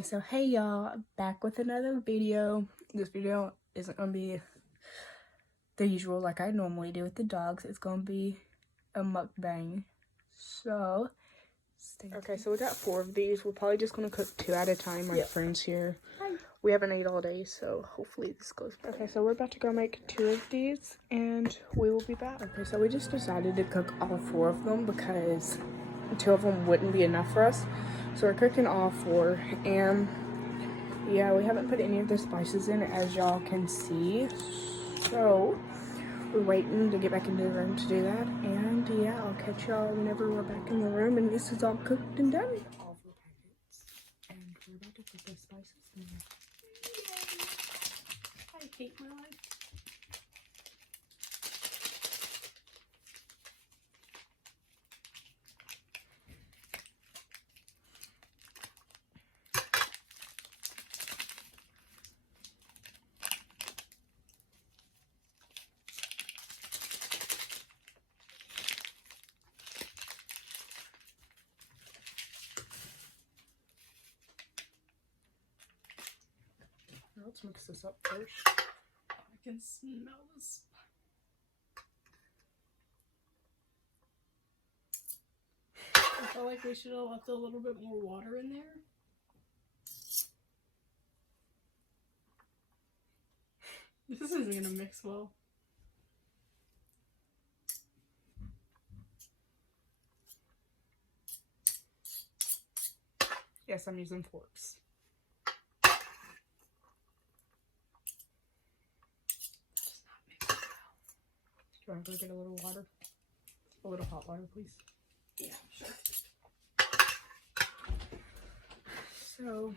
Okay, so hey y'all, back with another video. This video isn't gonna be the usual like I normally do with the dogs. It's gonna be a mukbang. So okay, so we got 4 of these. We're probably just gonna cook 2 at a time. My friend's here. Hi. We haven't ate all day, so hopefully this goes better. Okay, so we're about to go make 2 of these and we will be back. Okay, so we just decided to cook all 4 of them because 2 of them wouldn't be enough for us. So we're cooking all 4, and yeah, we haven't put any of the spices in, as y'all can see. So we're waiting to get back into the room to do that, and yeah, I'll catch y'all whenever we're back in the room and this is all cooked and done. All 4 packets, and we're about to put the spices in there. I hate my life. Now let's mix this up first. I can smell this. I felt like we should have left a little bit more water in there. This isn't gonna mix well. Yes, I'm using forks. Do you want to go get a little water? A little hot water, please. Yeah, sure. So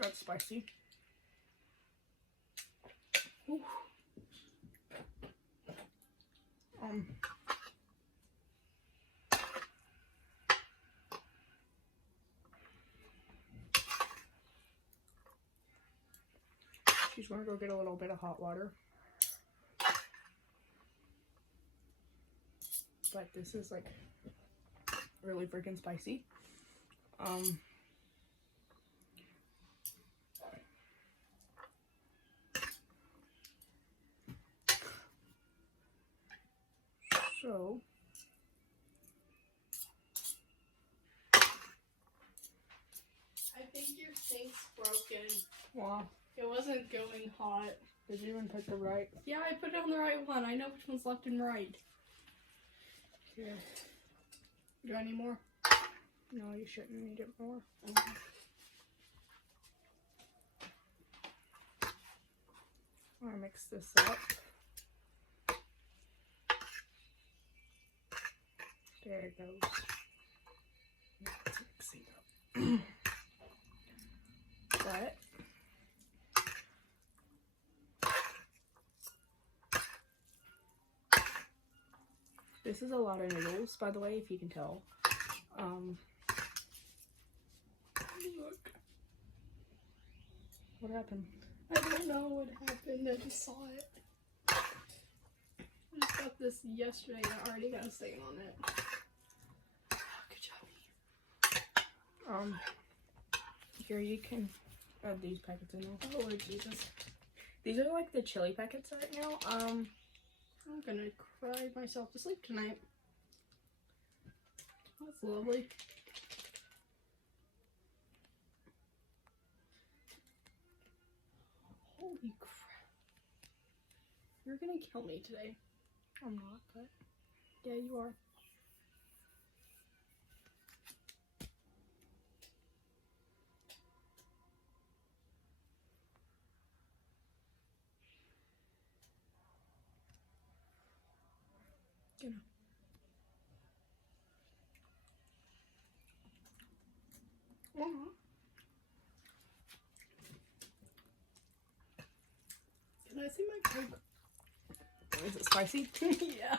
that's spicy. Ooh. She's gonna go get a little bit of hot water. But this is like really freaking spicy. So I think your sink's broken. wow. It wasn't going hot. Did you even pick the right? Yeah, I put it on the right one. I know which one's left and right. Yeah. Do I need more? No, you shouldn't need it more. Okay. I'm gonna mix this up. There it goes. Yeah, it's mixing up. But this is a lot of noodles, by the way, if you can tell. Look. What happened? I don't know what happened. I just saw it. I just got this yesterday and I already got a stain on it. Good job. Here you can add these packets in there. Oh Lord Jesus. These are like the chili packets right now. I'm gonna cry myself to sleep tonight. That's lovely. Holy crap. You're gonna kill me today. I'm not, but Yeah, you are. you know. Can I see my Coke? Is it spicy? Yeah.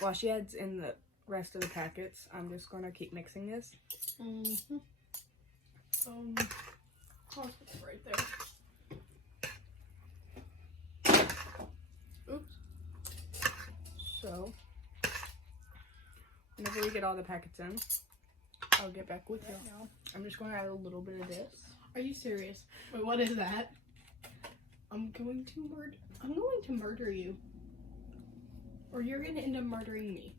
While she adds in the rest of the packets, I'm just gonna keep mixing this. Oh, it's right there. Oops. So, whenever we get all the packets in, I'll get back with you. Now, I'm just going to add a little bit of this. Are you serious? Wait, what is that? I'm going to murder you. Or you're going to end up murdering me.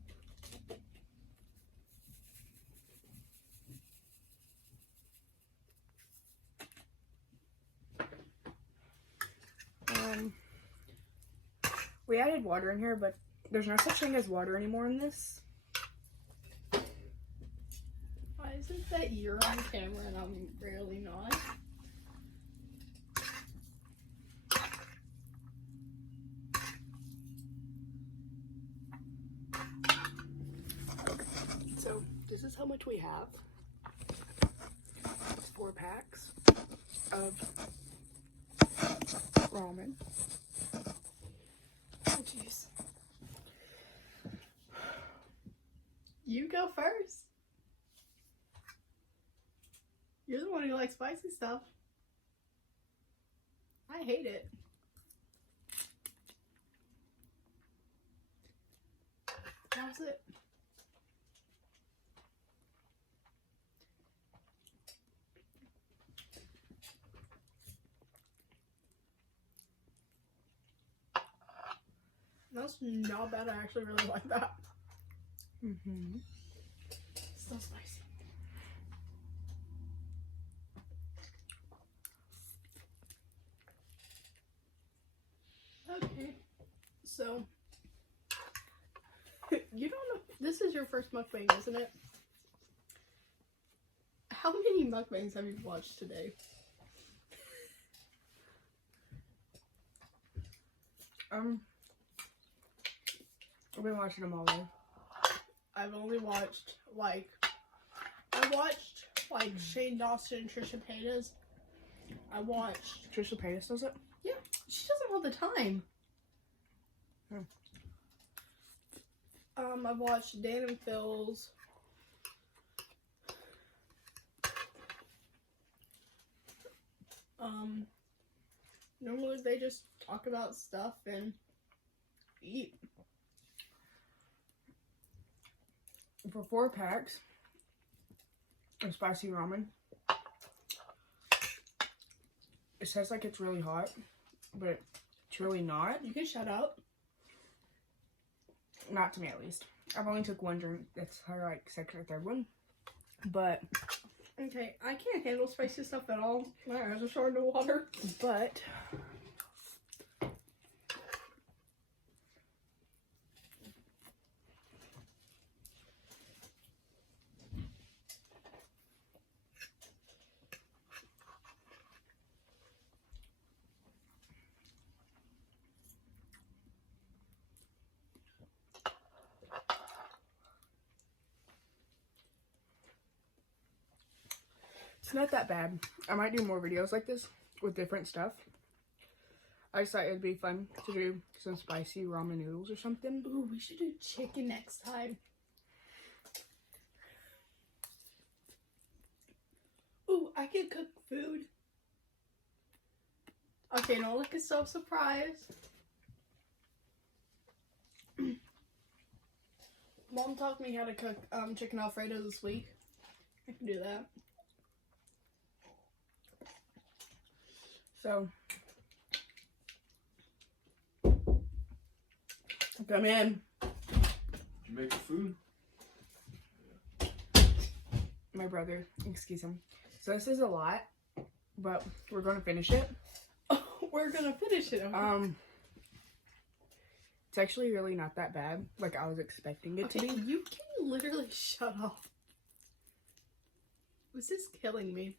We added water in here, but there's no such thing as water anymore in this. Why is it that you're on camera and I'm really not? So, this is how much we have. 4 packs of ramen. Oh, jeez. You go first. You're the one who likes spicy stuff. I hate it. How's it? That's not bad. I actually really like that. Mm-hmm. Still spicy. Okay. So, you don't know. This is your first mukbang, isn't it? How many mukbangs have you watched today? I've been watching them all day. I've only watched like Shane Dawson and Trisha Paytas. I watched Trisha Paytas does it? Yeah, she does it all the time. I watched Dan and Phil's. Normally they just talk about stuff and eat. For 4 packs of spicy ramen, it says like it's really hot, but it's really not. You can shut up. Not to me, at least. I've only took one drink. That's her like second or third one. But okay, I can't handle spicy stuff at all. My eyes are starting to water. But it's not that bad. I might do more videos like this with different stuff. I just thought it'd be fun to do some spicy ramen noodles or something. Ooh, we should do chicken next time. Ooh, I can cook food. Okay, no, look, it's so surprised. Mom taught me how to cook chicken Alfredo this week. I can do that. So, come in. Did you make the food? My brother, excuse him. So this is a lot, but we're gonna finish it. Oh, we're gonna finish it. Okay. It's actually really not that bad, like I was expecting it to be. You can literally shut off. This is killing me.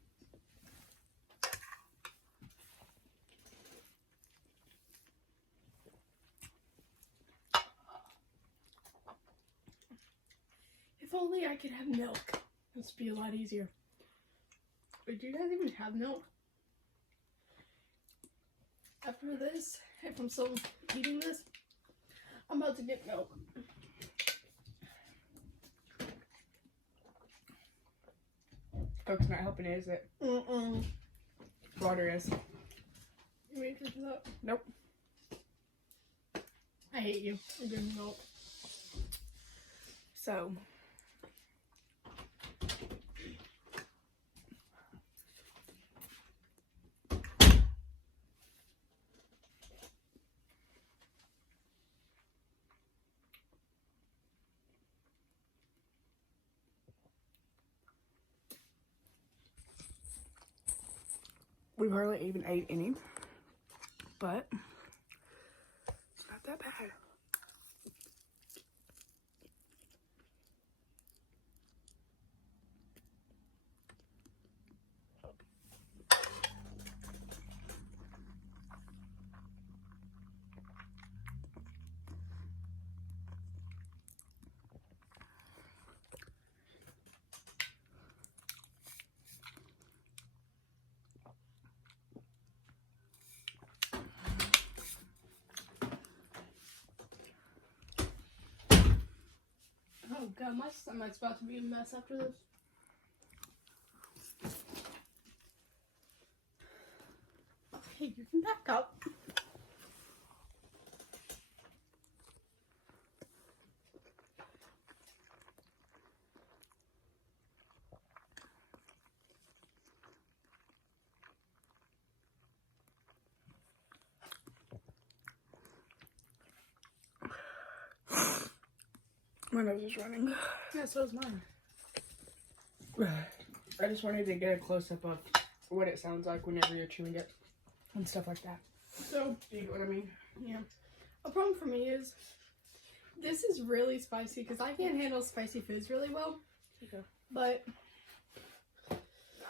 If only I could have milk. This would be a lot easier. But do you guys even have milk? After this, if I'm still eating this, I'm about to get milk. Coke's not helping, is it? Mm-mm. Water is. You ready to drink that? Nope. I hate you. I'm doing milk. So. We hardly even ate any, but it's not that bad. Oh god, my stomach's about to be a mess after this. Okay, you can back up. My nose is running. Yeah, so is mine. I just wanted to get a close-up of what it sounds like whenever you're chewing it and stuff like that. So, Do you get what I mean? yeah. A problem for me is, this is really spicy because I can't handle spicy foods really well. Okay. But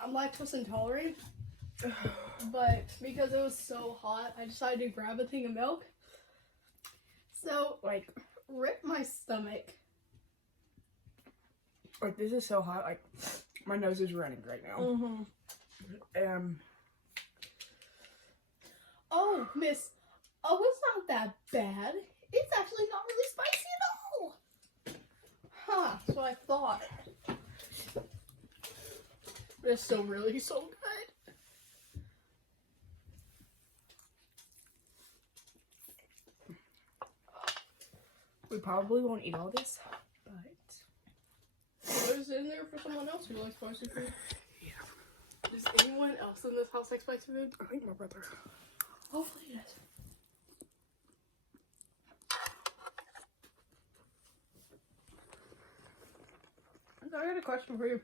I'm lactose intolerant. But because it was so hot, I decided to grab a thing of milk. So, Like, rip my stomach. this is so hot. Like, my nose is running right now. Mm-hmm. Oh, miss. Oh, it's not that bad. It's actually not really spicy at all. Huh, that's what I thought. But it's still really so good. We probably won't eat all this, but What is in there for someone else who likes spicy food? yeah. Does anyone else in this house like spicy food? I think my brother. Hopefully he does. I got a question for you.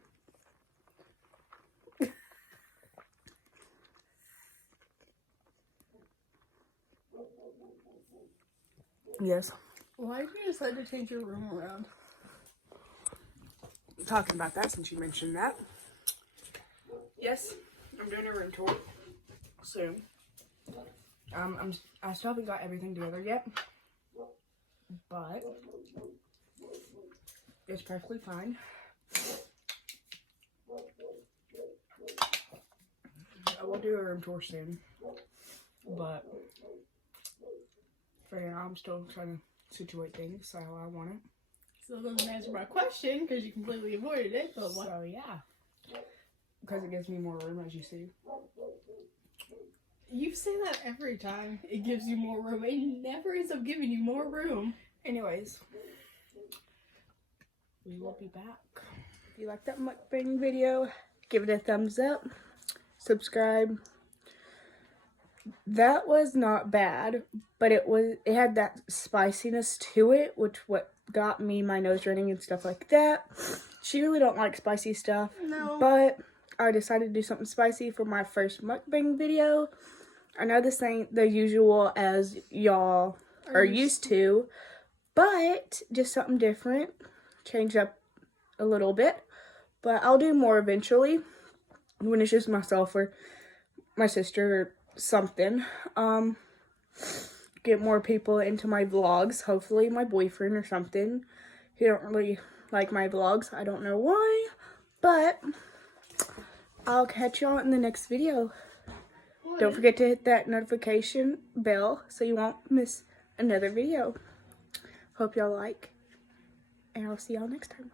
Yes. Why did you decide to change your room around? Talking about that since you mentioned that. Yes, I'm doing a room tour soon. I still haven't got everything together yet, but it's perfectly fine. I will do a room tour soon, but for now I'm still trying to situate things how I want it. So that doesn't answer my question because you completely avoided it. But what? So yeah, because it gives me more room, as you see. You say that every time. It gives you more room. It never ends up giving you more room. Anyways, we will be back. If you like that mukbang video, give it a thumbs up. Subscribe. That was not bad, but it had that spiciness to it, which what got me my nose running and stuff like that. She really don't like spicy stuff. No. But I decided to do something spicy for my first mukbang video. I know this ain't the usual as y'all are used to, but just something different. Change up a little bit. But I'll do more eventually when it's just myself or my sister or something. Get more people into my vlogs. Hopefully my boyfriend or something. He don't really like my vlogs. I don't know why. But I'll catch y'all in the next video. Don't forget to hit that notification bell so you won't miss another video. Hope y'all like. And I'll see y'all next time.